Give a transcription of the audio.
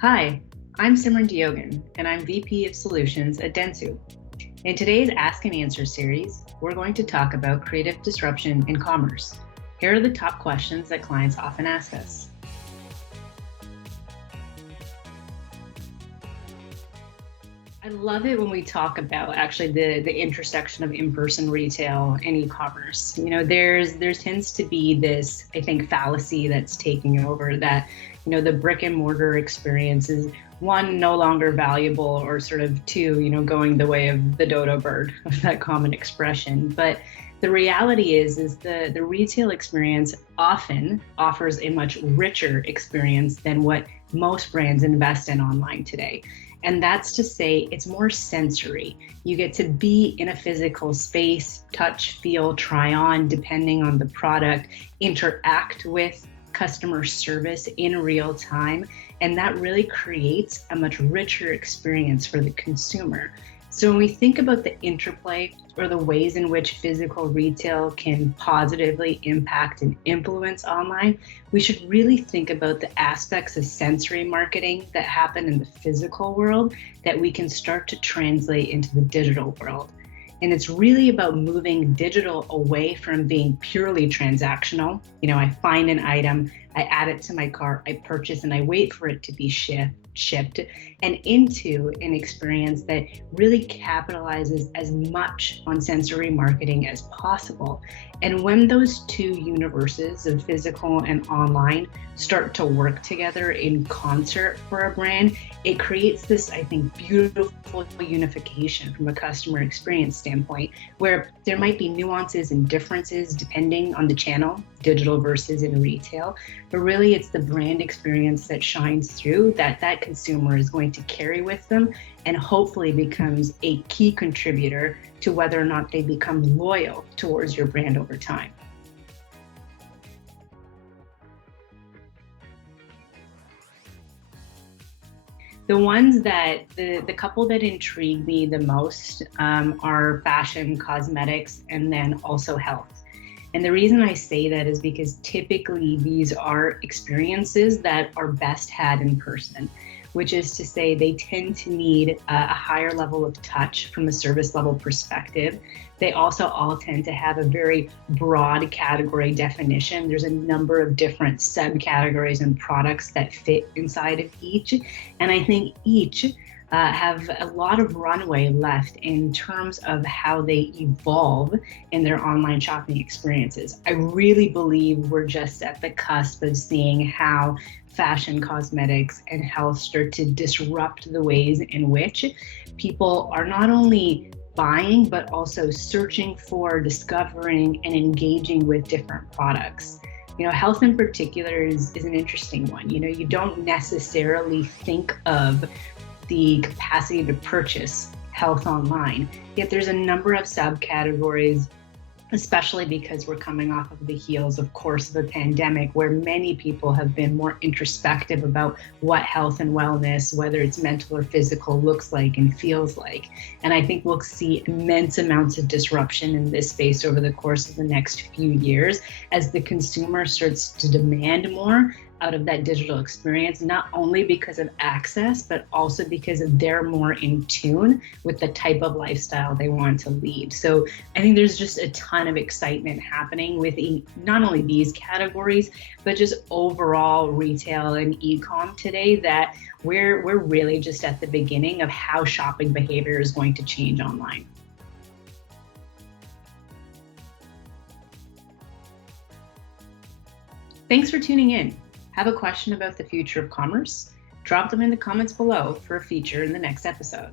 Hi, I'm Simren Deogen, and I'm VP of Solutions at Dentsu. In today's Ask and Answer series, we're going to talk about creative disruption in commerce. Here are the top questions that clients often ask us. I love it when we talk about actually the intersection of in-person retail and e-commerce. There tends to be this, I think, fallacy that's taking over that, the brick and mortar experience is one, no longer valuable, or sort of two, going the way of the dodo bird, of that common expression. But the reality is the retail experience often offers a much richer experience than what most brands invest in online today. And that's to say it's more sensory. You get to be in a physical space, touch, feel, try on, depending on the product, interact with customer service in real time. And that really creates a much richer experience for the consumer. So when we think about the interplay or the ways in which physical retail can positively impact and influence online, we should really think about the aspects of sensory marketing that happen in the physical world that we can start to translate into the digital world. And it's really about moving digital away from being purely transactional. I find an item, I add it to my cart, I purchase, and I wait for it to be shipped, and into an experience that really capitalizes as much on sensory marketing as possible. And when those two universes of physical and online start to work together in concert for a brand, it creates this, I think, beautiful unification from a customer experience standpoint, where there might be nuances and differences depending on the channel, digital versus in retail, but really it's the brand experience that shines through that consumer is going to carry with them and hopefully becomes a key contributor to whether or not they become loyal towards your brand over time. The ones that, the couple that intrigue me the most are fashion, cosmetics, and then also health. And the reason I say that is because typically these are experiences that are best had in person, which is to say they tend to need a higher level of touch from a service level perspective. They also all tend to have a very broad category definition. There's a number of different subcategories and products that fit inside of each. And I think each have a lot of runway left in terms of how they evolve in their online shopping experiences. I really believe we're just at the cusp of seeing how fashion, cosmetics, and health start to disrupt the ways in which people are not only buying, but also searching for, discovering, and engaging with different products. Health in particular is an interesting one. You don't necessarily think of the capacity to purchase health online, yet there's a number of subcategories, especially because we're coming off of the heels, of course, of the pandemic, where many people have been more introspective about what health and wellness, whether it's mental or physical, looks like and feels like. And I think we'll see immense amounts of disruption in this space over the course of the next few years as the consumer starts to demand more out of that digital experience, not only because of access, but also because they're more in tune with the type of lifestyle they want to lead. So I think there's just a ton of excitement happening within not only these categories, but just overall retail and e-com today, that we're really just at the beginning of how shopping behavior is going to change online. Thanks for tuning in. Have a question about the future of commerce? Drop them in the comments below for a feature in the next episode.